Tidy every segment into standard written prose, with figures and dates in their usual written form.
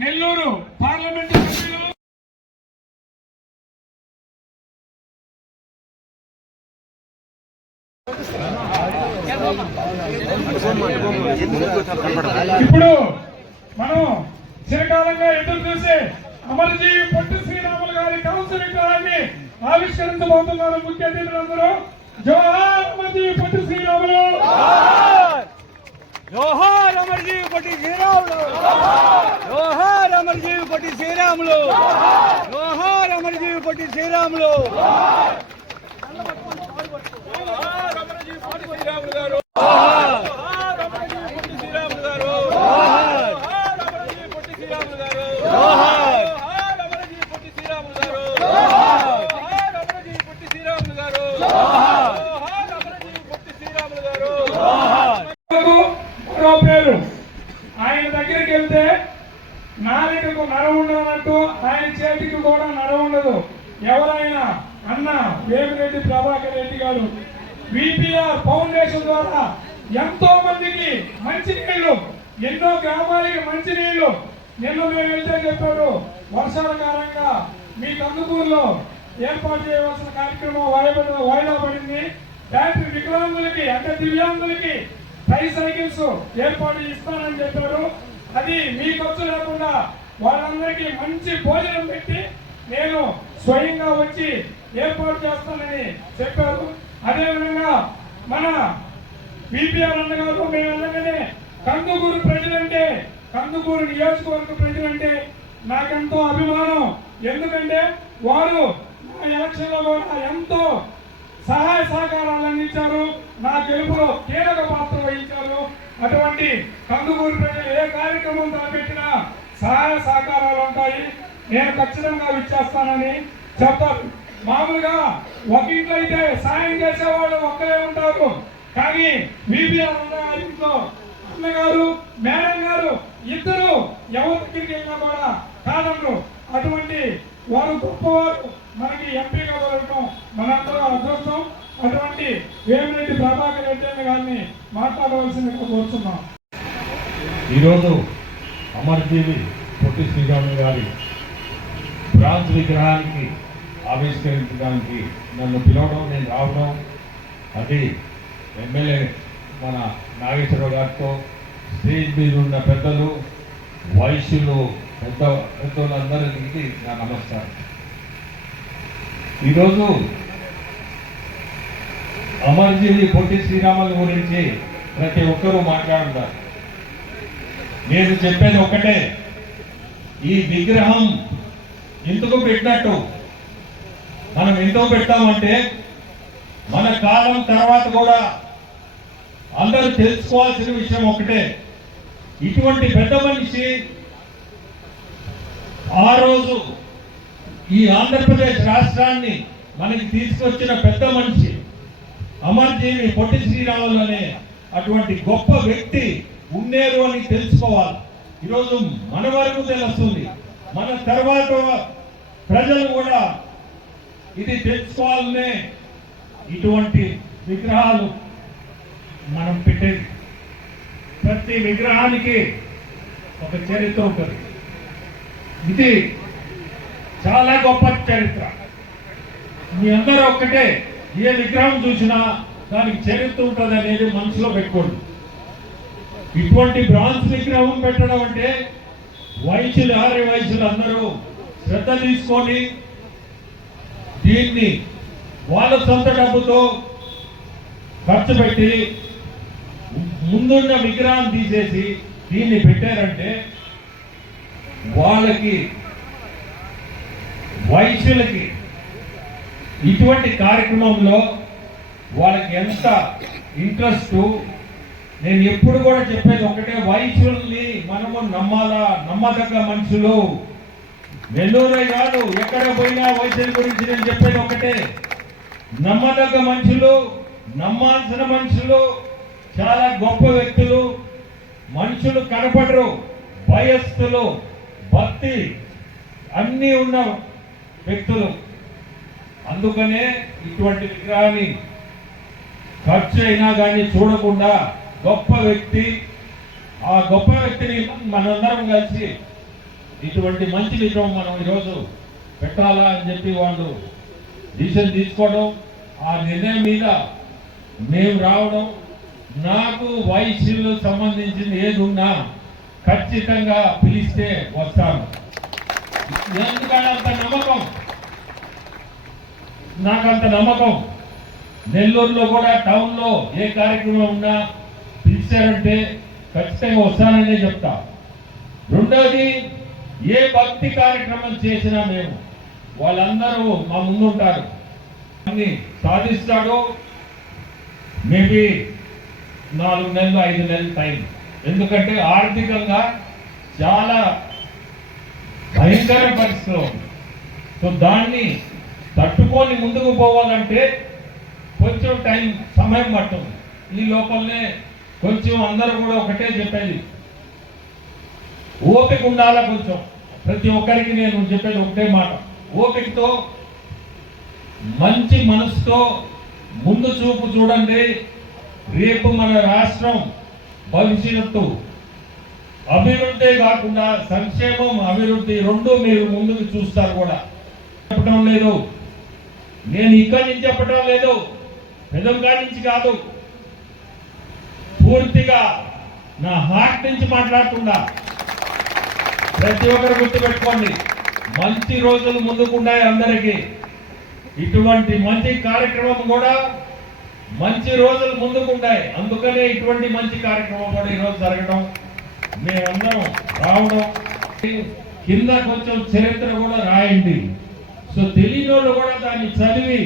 Nellore parliament సభ్యులు ఇప్పుడు మనం చిరకాలంగా ఎదురు చూసే అమరజీవి పొట్టి శ్రీరాములు గారి కౌన్సిల్ విగ్రహాన్ని ఆవిష్కరించబోతున్నారు ముఖ్య అతిథులందరూ. జోహార్ అమరజీవి పొట్టి శ్రీరాములు, జోహార్ అమరజీవి పొట్టి శ్రీరాములు, జోహార్ అమరజీవి పొట్టి శ్రీరాములు, జోహార్ అమరజీవి పొట్టి శ్రీరాములు, జోహార్ అమరజీవి పొట్టి శ్రీరాములు గారు, జోహార్ అమరజీవి పొట్టి శ్రీరాములు గారు, జోహార్ అమరజీవి పొట్టి శ్రీరాములు గారు, జోహార్ అమరజీవి పొట్టి శ్రీరాములు గారు, జోహార్ అమరజీవి పొట్టి శ్రీరాములు గారు, జోహార్ అమరజీవి పొట్టి శ్రీరాములు గారు, జోహార్. మరో పేరు ఆయన దగ్గరికి వెళ్తే నాలుకకు నర ఉండదన్నట్టు ఆయన చేతికి కూడా నర ఉండదు. ఎవరైనా అన్న వేమిరెడ్డి ప్రభాకర్ రెడ్డి గారు విపిఆర్ ఫౌండేషన్ ద్వారా ఎంతో మందికి మంచినీళ్లు, ఎన్నో గ్రామాలకి మంచినీళ్లు నిన్న మేము వెళ్తే చెప్పారు. వర్షాల కారణంగా మీ కందుకూరులో ఏర్పాటు చేయవలసిన కార్యక్రమం వాయిదా పడింది. బ్యాటరీ వికలాంగులకి అంటే దివ్యాంగులకి ట్రైసైకిల్స్ ఏర్పాటు ఇస్తానని చెప్పారు. అది మీ ఖర్చు లేకుండా వాళ్ళందరికీ మంచి భోజనం పెట్టి నేను స్వయంగా వచ్చి ఏర్పాటు చేస్తానని చెప్పారు. అదేవిధంగా మన విపిఆర్ అన్నగారు మేము వెళ్ళగానే కందుకూరు ప్రజలంటే, కందుకూరు నియోజకవర్గ ప్రజలంటే నాకెంతో అభిమానం. ఎందుకంటే వారు నా ఎలక్షన్లో కూడా ఎంతో సహాయ సహకారాలు అందించారు, నా గెలుపులో కీలక పాత్ర వహించారు. అటువంటి కందుకూరు ప్రజలు ఏ కార్యక్రమం తలపెట్టినా సహాయ సహకారాలు ఉంటాయి, నేను ఖచ్చితంగా ఇచ్చేస్తానని చెప్తారు. మామూలుగా ఒక ఇంట్లో అయితే సాయం చేసేవాళ్ళు ఒక్కరే ఉంటారు, కానీ విపిఆర్ ఇంట్లో అన్నగారు మేడం గారు ఇద్దరు ఎవరి దగ్గరికి వెళ్ళినా కూడా కాదన్నారు. అటువంటి వారు గొప్పవారు, మనకి ఎంపీగా వెళ్ళటం మనందరూ అదృష్టం. అటువంటి వేమిరెడ్డి ప్రభాకర్ రెడ్డి గారిని మాట్లాడవలసిందిగా కోరుతున్నాం. ఈరోజు అమరజీవి పొట్టి శ్రీరాములు గారి బ్రాంజ్ విగ్రహానికి ఆవిష్కరించడానికి నన్ను పిలవడం, నేను రావడం, అది ఎమ్మెల్యే మన నాగేశ్వరరావు గారితో స్టేజ్ మీద ఉన్న పెద్దలు, వయస్సులు, పెద్దలందరికీ నా నమస్కారం. ఈరోజు అమరజీవి పొట్టి శ్రీరాములు గురించి ప్రతి ఒక్కరూ మాట్లాడుతారు. నేను చెప్పేది ఒకటే, ఈ విగ్రహం ఎందుకు పెట్టినట్టు, మనం ఎందుకు పెట్టామంటే మన కాలం తర్వాత కూడా అందరూ తెలుసుకోవాల్సిన విషయం ఒకటే, ఇటువంటి పెద్ద మనిషి ఆ రోజు ఈ ఆంధ్రప్రదేశ్ రాష్ట్రాన్ని మనకి తీసుకొచ్చిన పెద్ద మనిషి అమరజీవి పొట్టి శ్రీరాములు అనే అటువంటి గొప్ప వ్యక్తి ఉండేరు అని తెలుసుకోవాలి. ఈరోజు మన వరకు తెలుస్తుంది, మన తర్వాత ప్రజలు కూడా ఇది తెలుసుకోవాలనే ఇటువంటి విగ్రహాలు మనం పెట్టేది. ప్రతి విగ్రహానికి ఒక చరిత్ర ఉంటుంది. ఇది చాలా గొప్ప చరిత్ర. మీ అందరూ ఒక్కటే, ఏ విగ్రహం చూసినా దానికి చరిత్ర ఉంటుంది అనేది మనసులో పెట్టుకోండి. ఇటువంటి బ్రాంజ్ విగ్రహం పెట్టడం అంటే వయసులు, 6 వయసులు అందరూ శ్రద్ధ తీసుకొని దీన్ని వాళ్ళ సొంత డబ్బుతో ఖర్చు పెట్టి ముందున్న విగ్రహం తీసేసి దీన్ని పెట్టారంటే వాళ్ళకి, వయసులకి ఇటువంటి కార్యక్రమంలో వాళ్ళకి ఎంత ఇంట్రెస్ట్. నేను ఎప్పుడు కూడా చెప్పేది ఒకటే, వయసుల్ని మనము నమ్మాలా, నమ్మదగ్గ మనుషులు. నెల్లూరే కాదు, ఎక్కడ పోయినా వయసుల గురించి నేను చెప్పేది ఒకటే, నమ్మదగ్గ మనుషులు, నమ్మాల్సిన మనుషులు, చాలా గొప్ప వ్యక్తులు. మనుషులు కనపడరు, భయస్థులు, భక్తి అన్నీ ఉన్న వ్యక్తులు. అందుకనే ఇటువంటి విగ్రహాన్ని ఖర్చు అయినా కానీ చూడకుండా గొప్ప వ్యక్తి, ఆ గొప్ప వ్యక్తిని మనందరం కలిసి ఇటువంటి మంచి విగ్రహం మనం ఈరోజు పెట్టాలా అని చెప్పి వాళ్ళు డిసిషన్ తీసుకోవడం, ఆ నిర్ణయం మీద మేము రావడం, నాకు వైశ్యులకు సంబంధించింది ఏది ఉన్నా ఖచ్చితంగా పిలిస్తే వస్తాను. ఎందుకంటే అంత నమ్మకం, నాకు అంత నమ్మకం. నెల్లూరులో కూడా టౌన్లో ఏ కార్యక్రమం ఉన్నా పిలిచారంటే ఖచ్చితంగా వస్తాననే చెప్తా. రెండోది, ఏ భక్తి కార్యక్రమం చేసినా మేము వాళ్ళందరూ మా ముందు ఉంటారు. అన్ని సాధిస్తాడు. మేబీ 4 నెలలు 5 నెలలు టైం, ఎందుకంటే ఆర్థికంగా చాలా భయంకర పరిస్థితిలో ఉంది. సో దాన్ని తట్టుకొని ముందుకు పోవాలంటే కొంచెం టైం, సమయం పడుతుంది. ఈ లోపలనే కొంచెం అందరూ కూడా ఒకటే చెప్పేది, ఓపిక ఉండాలా. కొంచెం ప్రతి ఒక్కరికి నేను చెప్పేది ఒకటే మాట, ఓపికతో మంచి మనసుతో ముందు చూపు చూడండి. రేపు మన రాష్ట్రం భవిష్యత్తు అభివృద్ధి కాకుండా సంక్షేమం, అభివృద్ధి రెండు మీరు ముందుకు చూస్తారు కూడా. చెప్పడం లేదు, నేను ఇక్కడి నుంచి చెప్పడం లేదు, పెదంగా నుంచి కాదు, పూర్తిగా నా హార్ట్ నుంచి మాట్లాడుతున్నా. ప్రతి ఒక్కరు గుర్తుపెట్టుకోండి, మంచి రోజులు ముందుకున్నాయి అందరికీ. ఇటువంటి మంచి కార్యక్రమం కూడా మంచి రోజులు ముందుకున్నాయి. అందుకనే ఇటువంటి మంచి కార్యక్రమం కూడా ఈరోజు జరగడం, మేమందరం రావడం. కింద కొంచెం చరిత్ర కూడా రాయండి. సో తెలియని వాళ్ళు కూడా దాన్ని చదివి,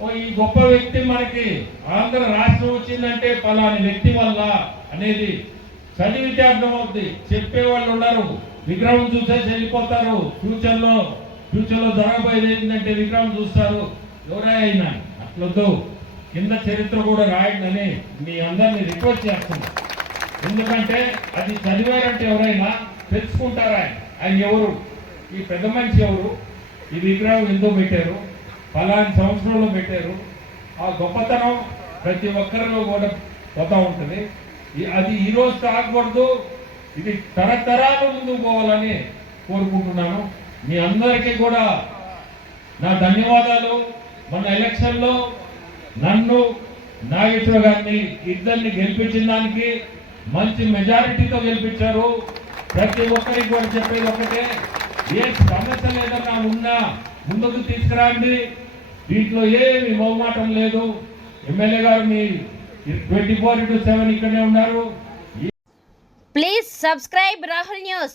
ఓ ఈ గొప్ప వ్యక్తి మనకి ఆంధ్ర రాష్ట్రం వచ్చిందంటే పలాని వ్యక్తి వల్ల అనేది చదివితే అర్థమవుతుంది. చెప్పేవాళ్ళు ఉన్నారు, విగ్రహం చూసేసి వెళ్ళిపోతారు. ఫ్యూచర్లో జరగబోయేది ఏంటంటే విగ్రహం చూస్తారు, ఎవరే అయినా అట్లొద్దు. కింద చరిత్ర కూడా రాయండి అని మీ అందరినీ రిక్వెస్ట్ చేస్తున్నాను. ఎందుకంటే అది చదివారంటే ఎవరైనా తెలుసుకుంటారా ఆయన ఎవరు, ఈ పెద్ద మనిషి ఎవరు, ఈ విగ్రహం ఎందుకు పెట్టారు, పలాని సంవత్సరంలో పెట్టారు. ఆ గొప్పతనం ప్రతి ఒక్కరిలో కూడా పోతా ఉంటుంది. అది ఈరోజు కాకూడదు, ఇది తరతరాల ముందుకు పోవాలని కోరుకుంటున్నాను. మీ అందరికీ కూడా నా ధన్యవాదాలు. మన ఎలక్షన్లో నన్ను, నాగేశ్వర గారిని ఇద్దరిని గెలిపించిన దానికి మంచి మెజారిటీతో గెలిపించారు. ప్రతి ఒక్కరికి కూడా చెప్పేది ఒకటే, ఏ సమస్యలు ఏదన్నా ఉన్నా ముందుకు తీసుకురండి. దీంట్లో ఏమి మొహమాటం లేదు. ఎమ్మెల్యే గారు మీ 24/7 ఇక్కడే ఉన్నారు. Please subscribe Rahul News.